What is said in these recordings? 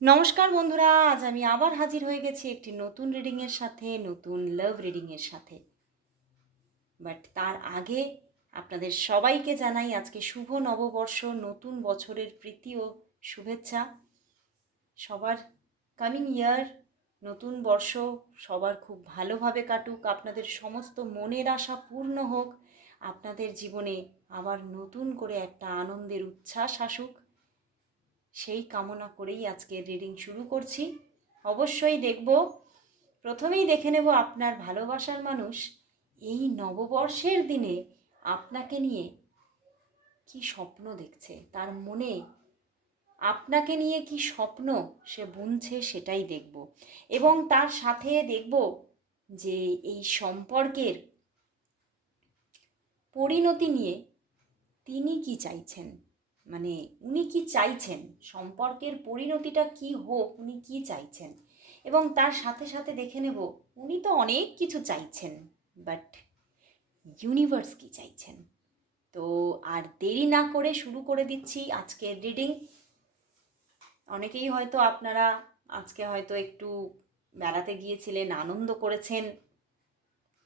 নমস্কার বন্ধুরা, আজ আমি আবার হাজির হয়ে গেছি একটি নতুন রিডিংয়ের সাথে, নতুন লাভ রিডিংয়ের সাথে। বাট তার আগে আপনাদের সবাইকে জানাই আজকে শুভ নববর্ষ, নতুন বছরের প্রীতি ও শুভেচ্ছা। সবার কামিং ইয়ার নতুন বর্ষ সবার খুব ভালোভাবে কাটুক, আপনাদের সমস্ত মনের আশা পূর্ণ হোক, আপনাদের জীবনে আবার নতুন করে একটা আনন্দের উচ্ছ্বাস আসুক। সেই কামনা করেই আজকের রিডিং শুরু করছি। অবশ্যই দেখব। প্রথমেই দেখে নেব আপনার ভালোবাসার মানুষ এই নববর্ষের দিনে আপনাকে নিয়ে কি স্বপ্ন দেখছে, তার মনে আপনাকে নিয়ে কি স্বপ্ন সে বুনছে সেটাই দেখব। এবং তার সাথে দেখব যে এই সম্পর্কের পরিণতি নিয়ে তিনি কি চাইছেন। মানে উনি কি চাইছেন? সম্পর্কের পরিণতিটা কি হোক, উনি কি চাইছেন? এবং তার সাথে সাথে দেখে নেব, উনি তো অনেক কিছু চাইছেন বাট ইউনিভার্স কি চাইছেন? তো আর দেরি না করে শুরু করে দিচ্ছি আজকের রিডিং অনেকেই হয়তো আপনারা আজকে হয়তো একটু বেড়াতে গিয়েছিলেন, আনন্দ করেছেন,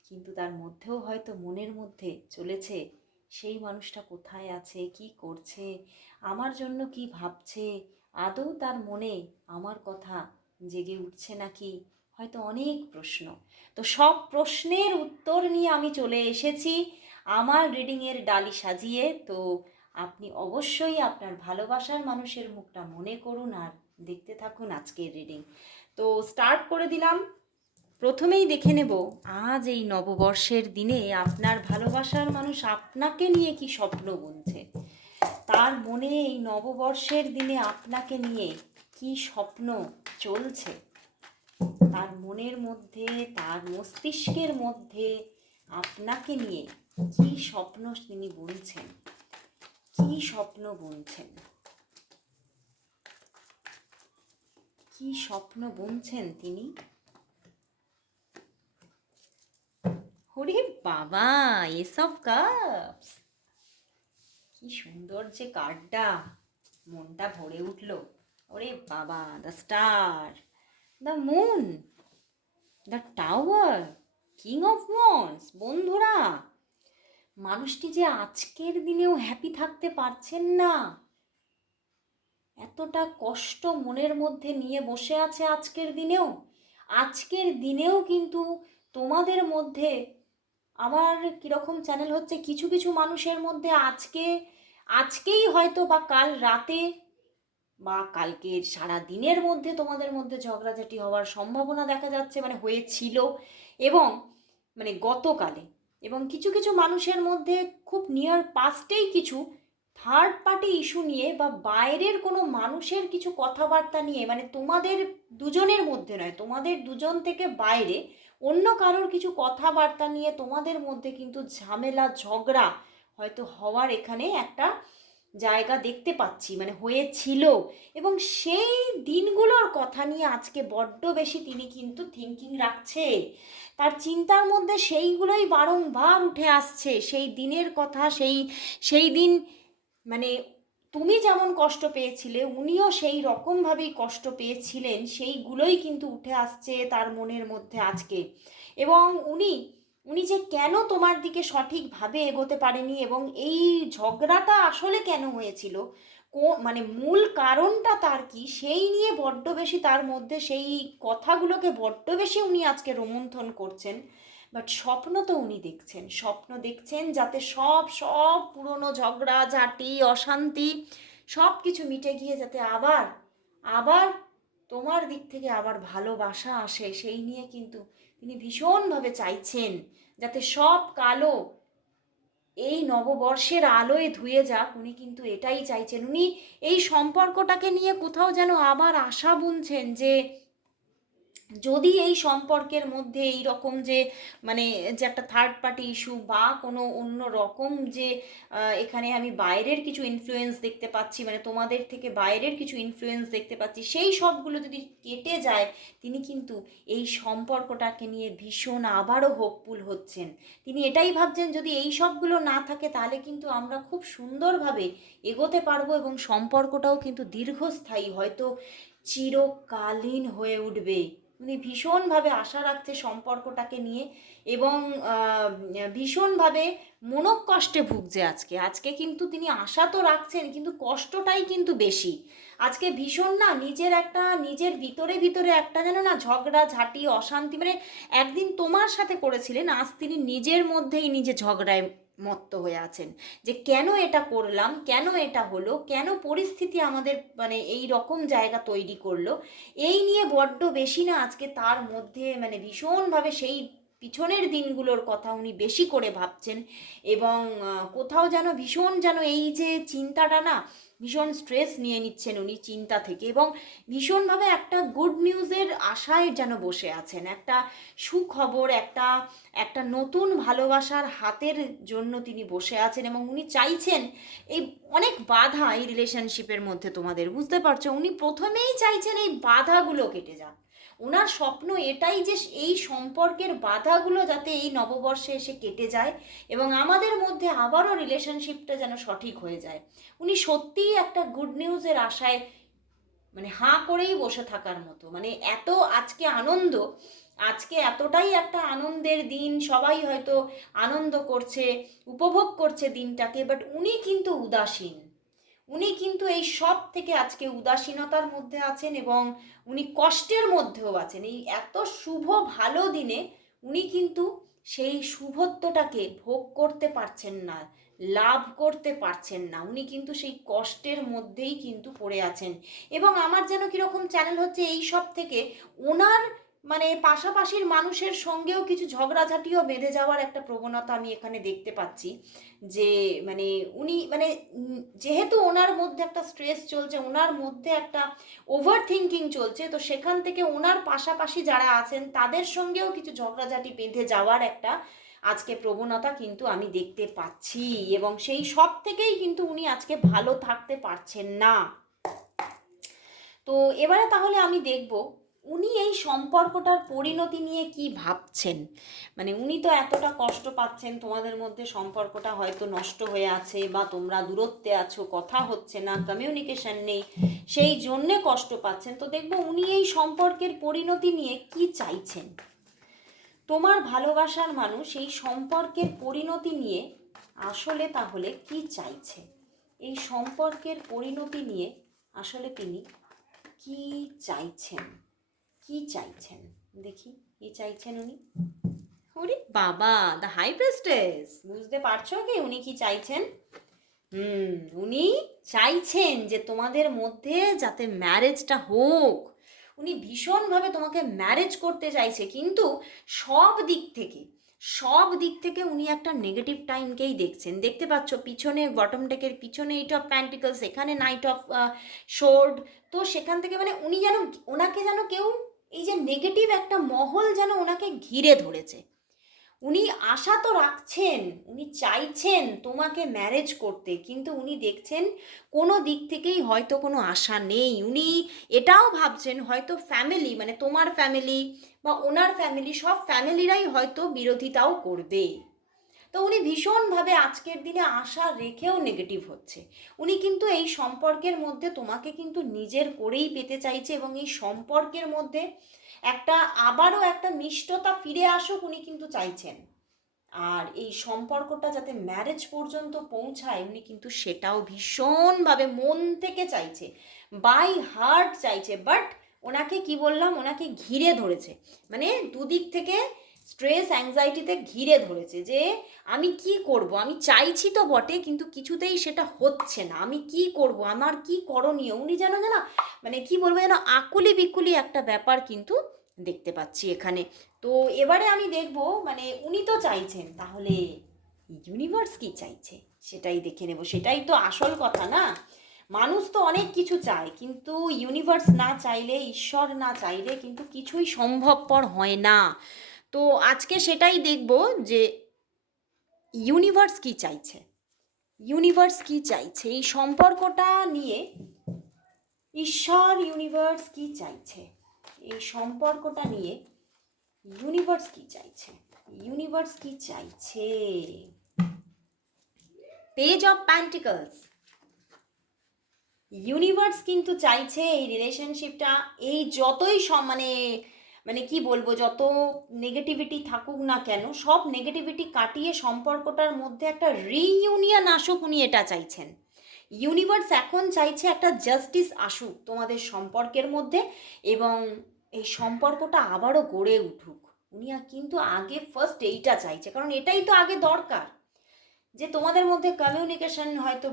কিন্তু তার মধ্যেও হয়তো মনের মধ্যে চলেছে সেই মানুষটা কোথায় আছে, কি করছে, আমার জন্য কি ভাবছে, আদৌ তার মনে আমার কথা জেগে উঠছে নাকি? হয়তো অনেক প্রশ্ন। তো সব প্রশ্নের উত্তর নিয়ে আমি চলে এসেছি আমার রিডিংয়ের ডালি সাজিয়ে। তো আপনি অবশ্যই আপনার ভালোবাসার মানুষের মুখটা মনে করুন আর দেখতে থাকুন আজকের রিডিং তো স্টার্ট করে দিলাম। প্রথমেই দেখে নেব, আজ এই নববর্ষের দিনে আপনার ভালোবাসার মানুষ আপনাকে নিয়ে কি স্বপ্ন বুনছে। তার মনে এই নববর্ষের দিনে আপনাকে নিয়ে কি স্বপ্ন চলছে। তার মনের মধ্যে, তার মস্তিষ্কের মধ্যে আপনাকে নিয়ে কি স্বপ্ন তিনি বুনছেন? কি স্বপ্ন বুনছেন? কি স্বপ্ন বুনছেন তিনি? ওরে বাবা, এসব কাপস। কি সুন্দর যে কার্ডটা, মনটা ভরে উঠল। ওরে বাবা the star the moon the tower king of once বন্ধুরা, মানুষটি যে আজকের দিনেও হ্যাপি থাকতে পারছেন না, এতটা কষ্ট মনের মধ্যে নিয়ে বসে আছে আজকের দিনেও। আজকের দিনেও কিন্তু তোমাদের মধ্যে আমার কীরকম চ্যানেল হচ্ছে, কিছু কিছু মানুষের মধ্যে আজকে, আজকেই হয়তো বা কাল রাতে বা কালকের সারা দিনের মধ্যে তোমাদের মধ্যে ঝগড়াঝাটি হওয়ার সম্ভাবনা দেখা যাচ্ছে মানে হয়েছিল এবং মানে গতকালে এবং কিছু কিছু মানুষের মধ্যে খুব নিয়ার পাস্টেই কিছু থার্ড পার্টি ইস্যু নিয়ে বা বাইরের কোনো মানুষের কিছু কথাবার্তা নিয়ে মানে তোমাদের দুজনের মধ্যে নয়, তোমাদের দুজন থেকে বাইরে অন্য কারোর কিছু কথাবার্তা নিয়ে তোমাদের মধ্যে কিন্তু ঝামেলা, ঝগড়া হয়তো হওয়ার এখানে একটা জায়গা দেখতে পাচ্ছি মানে হয়েছিল। এবং সেই দিনগুলোর কথা নিয়ে আজকে বড্ড বেশি তিনি কিন্তু থিঙ্কিং রাখছে। তার চিন্তার মধ্যে সেইগুলোই বারংবার উঠে আসছে। সেই দিনের কথা, সেই সেই দিন মানে তুমি যেমন কষ্ট পেয়েছিলে, উনিও সেই রকমভাবেই কষ্ট পেয়েছিলেন, সেইগুলোই কিন্তু উঠে আসছে তার মনের মধ্যে আজকে। এবং উনি উনি যে কেন তোমার দিকে সঠিকভাবে এগোতে পারেনি এবং এই ঝগড়াটা আসলে কেন হয়েছিল? মানে মূল কারণটা তার কি? সেই নিয়ে বড্ড বেশি তার মধ্যে সেই কথাগুলোকে বড্ড বেশি উনি আজকে রোমন্থন করছেন। বাট স্বপ্ন তো উনি দেখছেন। স্বপ্ন দেখছেন যাতে সব সব পুরনো ঝগড়া, ঝাঁটি, অশান্তি সব কিছু মিটে গিয়ে যাতে আবার আবার তোমার দিক থেকে আবার ভালোবাসা আসে, সেই নিয়ে কিন্তু তিনি ভীষণভাবে চাইছেন যাতে সব কালো এই নববর্ষের আলোয় ধুয়ে যাক। উনি কিন্তু এটাই চাইছেন। উনি এই সম্পর্কটাকে নিয়ে কোথাও যেন আবার আশা বুনছেন যে যদি এই সম্পর্কের মধ্যে এই রকম যে মানে যে একটা থার্ড পার্টি ইস্যু বা কোনো অন্য রকম যে এখানে আমি বাইরের কিছু ইনফ্লুয়েন্স দেখতে পাচ্ছি মানে তোমাদের থেকে বাইরের কিছু ইনফ্লুয়েন্স দেখতে পাচ্ছি, সেই সবগুলো যদি কেটে যায়, তিনি কিন্তু এই সম্পর্কটাকে নিয়ে ভীষণ আবারও হোপফুল হচ্ছেন। তিনি এটাই ভাবছেন, যদি এই সবগুলো না থাকে, তাহলে কিন্তু আমরা খুব সুন্দরভাবে এগোতে পারব এবং সম্পর্কটাও কিন্তু দীর্ঘস্থায়ী, হয়তো চিরকালীন হয়ে উঠবে। উনি ভীষণভাবে আশা রাখছে সম্পর্কটাকে নিয়ে এবং ভীষণভাবে মনোকষ্টে ভুগছে আজকে। আজকে কিন্তু তিনি আশা তো রাখছেন, কিন্তু কষ্টটাই কিন্তু বেশি। আজকে ভীষণ না নিজের একটা, নিজের ভিতরে ভিতরে একটা যেন না ঝগড়া, ঝাঁটি, অশান্তি মানে একদিন তোমার সাথে করেছিলেন, আজ তিনি নিজের মধ্যেই নিজে ঝগড়ায় মত্ত হয়ে আছেন। যে কেন এটা করলাম, কেন এটা হলো, কেন পরিস্থিতি আমাদের মানে এই রকম জায়গা তৈরি করল, এই নিয়ে বড্ড বেশি না আজকে তার মধ্যে মানে ভীষণভাবে সেই পিছনের দিনগুলোর কথা উনি বেশি করে ভাবছেন এবং কোথাও যেন ভীষণ যেন এই যে চিন্তাটা না ভীষণ স্ট্রেস নিয়ে নিচ্ছেন উনি চিন্তা থেকে এবং ভীষণভাবে একটা গুড নিউজের আশায় যেন বসে আছেন। একটা সুখবর, একটা একটা নতুন ভালোবাসার হাতের জন্য তিনি বসে আছেন এবং উনি চাইছেন এই অনেক বাধা এই রিলেশনশিপের মধ্যে তোমাদের। বুঝতে পারছ? উনি প্রথমেই চাইছেন এই বাধাগুলো কেটে যাক। ওনার স্বপ্ন এটাই যে এই সম্পর্কের বাধাগুলো যাতে এই নববর্ষে এসে কেটে যায় এবং আমাদের মধ্যে আবারও রিলেশনশিপটা যেন সঠিক হয়ে যায়। উনি সত্যিই একটা গুড নিউজের আশায় মানে হাঁ করেই বসে থাকার মতো। মানে এত আজকে আনন্দ, আজকে এতটাই একটা আনন্দের দিন, সবাই হয়তো আনন্দ করছে, উপভোগ করছে দিনটাকে বাট উনি কিন্তু উদাসীন। উনি কিন্তু এই সব থেকে আজকে উদাসীনতার মধ্যে আছেন এবং উনি কষ্টের মধ্যেও আছেন। এই এত শুভ, ভালো দিনে উনি কিন্তু সেই শুভত্বটাকে ভোগ করতে পারছেন না, লাভ করতে পারছেন না। উনি কিন্তু সেই কষ্টের মধ্যেই কিন্তু পড়ে আছেন। এবং আমার যেন কীরকম চ্যানেল হচ্ছে, এই সব থেকে ওনার মানে পাশাপাশির মানুষের সঙ্গেও কিছু ঝগড়াঝাটিও বেঁধে যাওয়ার একটা প্রবণতা আমি এখানে দেখতে পাচ্ছি। যে মানে উনি মানে যেহেতু ওনার মধ্যে একটা স্ট্রেস চলছে, ওনার মধ্যে একটা ওভার থিঙ্কিং চলছে, তো সেখান থেকে ওনার পাশাপাশি যারা আছেন, তাদের সঙ্গেও কিছু ঝগড়াঝাটি বেঁধে যাওয়ার একটা আজকে প্রবণতা কিন্তু আমি দেখতে পাচ্ছি এবং সেই সব থেকেই কিন্তু উনি আজকে ভালো থাকতে পারছেন না। তো এবারে তাহলে আমি দেখব উনি এই সম্পর্কটার পরিণতি নিয়ে কি ভাবছেন? মানে উনি তো এতটা কষ্ট পাচ্ছেন তোমাদের মধ্যে সম্পর্কটা হয়তো নষ্ট হয়ে আছে বা তোমরা দূরত্বে আছো, কথা হচ্ছে না কমিউনিকেশন নেই, সেই জন্যে কষ্ট পাচ্ছেন। তো দেখব উনি এই সম্পর্কের পরিণতি নিয়ে কি চাইছেন? তোমার ভালোবাসার মানুষ এই সম্পর্কের পরিণতি নিয়ে আসলে তাহলে কি চাইছে? এই সম্পর্কের পরিণতি নিয়ে আসলে তিনি কি চাইছেন? কি চাইছেন? দেখি কি চাইছেন উনি? ওরে বাবা দ্য হাই প্রেস্টেস বুঝতে পারছ কি উনি কি চাইছেন? হুম উনি চাইছেন যে তোমাদের মধ্যে যাতে ম্যারেজটা হোক। উনি ভীষণভাবে তোমাকে ম্যারেজ করতে চাইছে কিন্তু সব দিক থেকে সব দিক থেকে উনি একটা নেগেটিভ টাইমকেই দেখছেন। দেখতে পাচ্ছ পিছনে বটম ডেকের পিছনে এইট অফ প্যান্টিকলস এখানে নাইট অফ শোর্ড তো সেখান থেকে মানে উনি যেন ওনাকে যেন কেউ এই যে নেগেটিভ একটা মহল যেন ওনাকে ঘিরে ধরেছে। উনি আশা তো রাখছেন, উনি চাইছেন তোমাকে ম্যারেজ করতে, কিন্তু উনি দেখছেন কোনো দিক থেকেই হয়তো কোনো আশা নেই। উনি এটাও ভাবছেন হয়তো ফ্যামিলি মানে তোমার ফ্যামিলি বা ওনার ফ্যামিলি সব ফ্যামিলিরাই হয়তো বিরোধিতাও করবে। তো উনি ভীষণভাবে আজকের দিনে আশা রেখেও নেগেটিভ হচ্ছে। উনি কিন্তু এই সম্পর্কের মধ্যে তোমাকে কিন্তু নিজের করেই পেতে চাইছে এবং এই সম্পর্কের মধ্যে একটা আবারও একটা মিষ্টতা ফিরে আসুক উনি কিন্তু চাইছেন। আর এই সম্পর্কটা যাতে ম্যারেজ পর্যন্ত পৌঁছায় উনি কিন্তু সেটাও ভীষণভাবে মন থেকে চাইছে বাই হার্ট চাইছে। বাট ওনাকে কি বললাম? ওনাকে ঘিরে ধরেছে। মানে দুদিক থেকে স্ট্রেস অ্যাংজাইটিতে ঘিরে ধরেছে যে আমি কি করব? আমি চাইছি তো বটে, কিন্তু কিছুতেই সেটা হচ্ছে না। আমি কি করব? আমার কি করণীয়? উনি যেন যেন মানে কি বলব, যেন আকুলি বিকুলি একটা ব্যাপার কিন্তু দেখতে পাচ্ছি এখানে। তো এবারে আমি দেখব মানে উনি তো চাইছেন, তাহলে ইউনিভার্স কি চাইছে? সেটাই দেখে নেব। সেটাই তো আসল কথা না? মানুষ তো অনেক কিছু চায়, কিন্তু ইউনিভার্স না চাইলে, ঈশ্বর না চাইলে কিন্তু কিছুই সম্ভবপর হয় না। তো আজকে সেটাই দেখব যে ইউনিভার্স কি চাইছে। ইউনিভার্স কি চাইছে? এই সম্পর্কটা নিয়ে ঈশ্বর ইউনিভার্স কি চাইছে? এই সম্পর্কটা নিয়ে ইউনিভার্স কি চাইছে? ইউনিভার্স কি চাইছে? পেজ অফ প্যান্টিকলস ইউনিভার্স কিন্তু চাইছে এই রিলেশনশিপটা এই যতই সম মানে মানে কি বলব, যত নেগেটিভিটি থাকুক না কেন, সব নেগেটিভিটি কাটিয়ে সম্পর্কটার মধ্যে একটা রিইউনিয়ন আসুক উনি এটা চাইছেন। ইউনিভার্স এখন চাইছে একটা জাস্টিস আসুক তোমাদের সম্পর্কের মধ্যে এবং এই সম্পর্কটা আবারও গড়ে উঠুক। উনি কিন্তু আগে ফার্স্ট এইটা চাইছে, কারণ এটাই তো আগে দরকার। যে তোমাদের মধ্যে কমিউনিকেশন হয়তো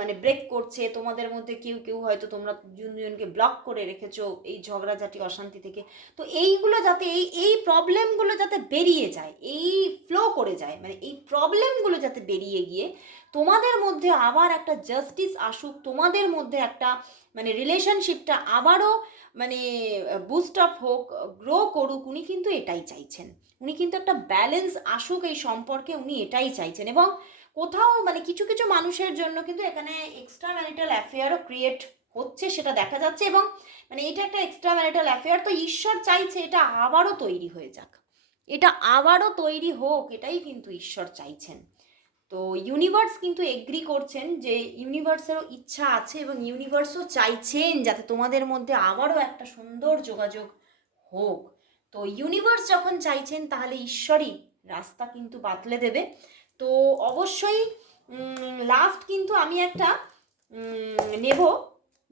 মানে ব্রেক করছে, তোমাদের মধ্যে কেউ কেউ হয়তো তোমরা দুজনকে ব্লক করে রেখেছো এই ঝগড়াঝাটি, অশান্তি থেকে। তো এইগুলো যাতে, এই এই প্রবলেমগুলো যাতে বেরিয়ে যায়, এই ফ্লো করে যায় মানে এই প্রবলেমগুলো যাতে বেরিয়ে গিয়ে তোমাদের মধ্যে আবার একটা জাস্টিস আসুক, তোমাদের মধ্যে একটা মানে রিলেশনশিপটা আবারও মানে বুস্ট আপ হোক গ্রো করুক, উনি কিন্তু এটাই চাইছেন। উনি কিন্তু একটা ব্যালেন্স আসুক এই সম্পর্কে, উনি এটাই চাইছেন। এবং কোথাও মানে কিছু কিছু মানুষের জন্য কিন্তু এখানে এক্সট্রা ম্যারিটাল অ্যাফেয়ারও ক্রিয়েট হচ্ছে, সেটা দেখা যাচ্ছে। এবং মানে এটা একটা এক্সট্রা ম্যারিটাল অ্যাফেয়ার তো ঈশ্বর চাইছে এটা আবারও তৈরি হয়ে যাক। এটা আবারও তৈরি হোক, এটাই কিন্তু ঈশ্বর চাইছেন। তো ইউনিভার্স কিন্তু এগ্রি করছেন যে ইউনিভার্সেরও ইচ্ছা আছে এবং ইউনিভার্সও চাইছেন যাতে তোমাদের মধ্যে আবারও একটা সুন্দর যোগাযোগ হোক। তো ইউনিভার্স যখন চাইছেন তাহলে ঈশ্বরই রাস্তা কিন্তু বাতলে দেবে। তো অবশ্যই লাস্ট কিন্তু আমি একটা নেব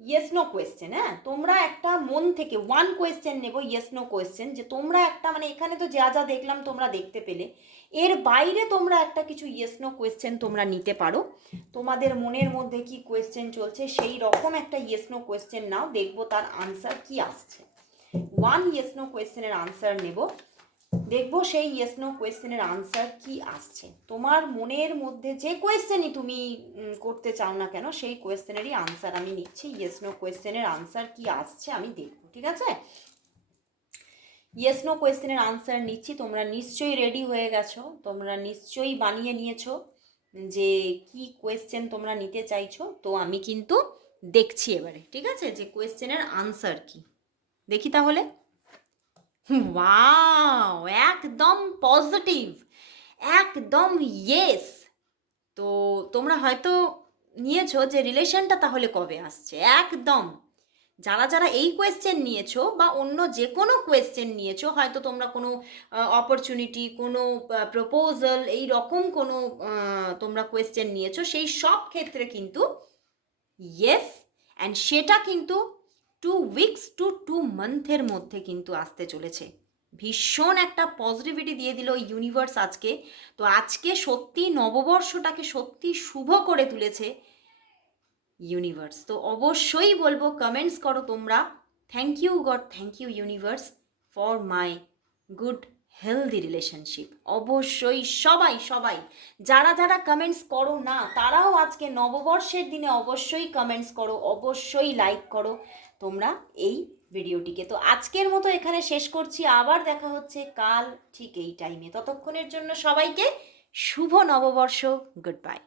ইয়েস নো কোয়েশ্চেন হ্যাঁ? তোমরা একটা মন থেকে ওয়ান কোয়েশ্চেন নেব ইয়েস নো কোয়েশ্চেন যে তোমরা একটা মানে এখানে তো যা যা দেখলাম তোমরা দেখতে পেলে। এর বাইরে তোমরা একটা কিছু ইয়েস নো কোয়েশ্চেন তোমরা নিতে পারো। তোমাদের মনের মধ্যে কি কোয়েশ্চেন চলছে, সেই রকম একটা ইয়েস নো কোয়েশ্চেন নাও, দেখব তার আনসার কি আসছে। ওয়ান ইয়েস নো কোয়েশ্চেনের আনসার নেব। দেখব সেই ইয়েস নো কোয়েশ্চেনের আনসার কি আসছে। তোমার মনের মধ্যে যে কোয়েশ্চেনই তুমি করতে চাও না কেন, সেই কোয়েশ্চেনেরই আনসার আমি নিচ্ছি। ইয়েস নো কোয়েশ্চেনের আনসার কি আসছে আমি দেখব, ঠিক আছে? ইয়েস নো কোয়েশ্চেনের আনসার নিচ্ছি। তোমরা নিশ্চয়ই রেডি হয়ে গেছো। তোমরা নিশ্চয়ই বানিয়ে নিয়েছো যে কি কোয়েশ্চেন তোমরা নিতে চাইছো। তো আমি কিন্তু দেখছি এবারে, ঠিক আছে? যে কোয়েশ্চেনের আনসার কি। দেখি তাহলে। ওয়াও একদম পজিটিভ একদম ইয়েস তো তোমরা হয়তো নিয়েছো যে রিলেশনটা তাহলে কবে আসছে? একদম। যারা যারা এই কোয়েশ্চেন নিয়েছো বা অন্য যে কোনো কোয়েশ্চেন নিয়েছো, হয়তো তোমরা কোনো অপরচুনিটি কোনো প্রপোজাল এই রকম কোনো তোমরা কোয়েশ্চেন নিয়েছো, সেই সব ক্ষেত্রে কিন্তু ইয়েস অ্যান্ড সেটা কিন্তু টু উইকস টু টু মান্থের মধ্যে কিন্তু আসতে চলেছে। ভীষণ একটা পজিটিভিটি দিয়ে দিল ইউনিভার্স আজকে। তো আজকে সত্যি নববর্ষটাকে সত্যি শুভ করে তুলেছে। ইউনিভার্স তো অবশ্যই বলব কমেন্টস করো তোমরা। Thank you God thank you universe for my good healthy relationship অবশ্যই সবাই সবাই, যারা যারা কমেন্টস করো না, তারাও আজকে নববর্ষের দিনে অবশ্যই কমেন্টস করো, অবশ্যই লাইক করো তোমরা এই ভিডিওটিকে। তো আজকের মতো এখানে শেষ করছি, আবার দেখা হচ্ছে কাল ঠিক এই টাইমে ততক্ষণের জন্য সবাইকে শুভ নববর্ষ গুড বাই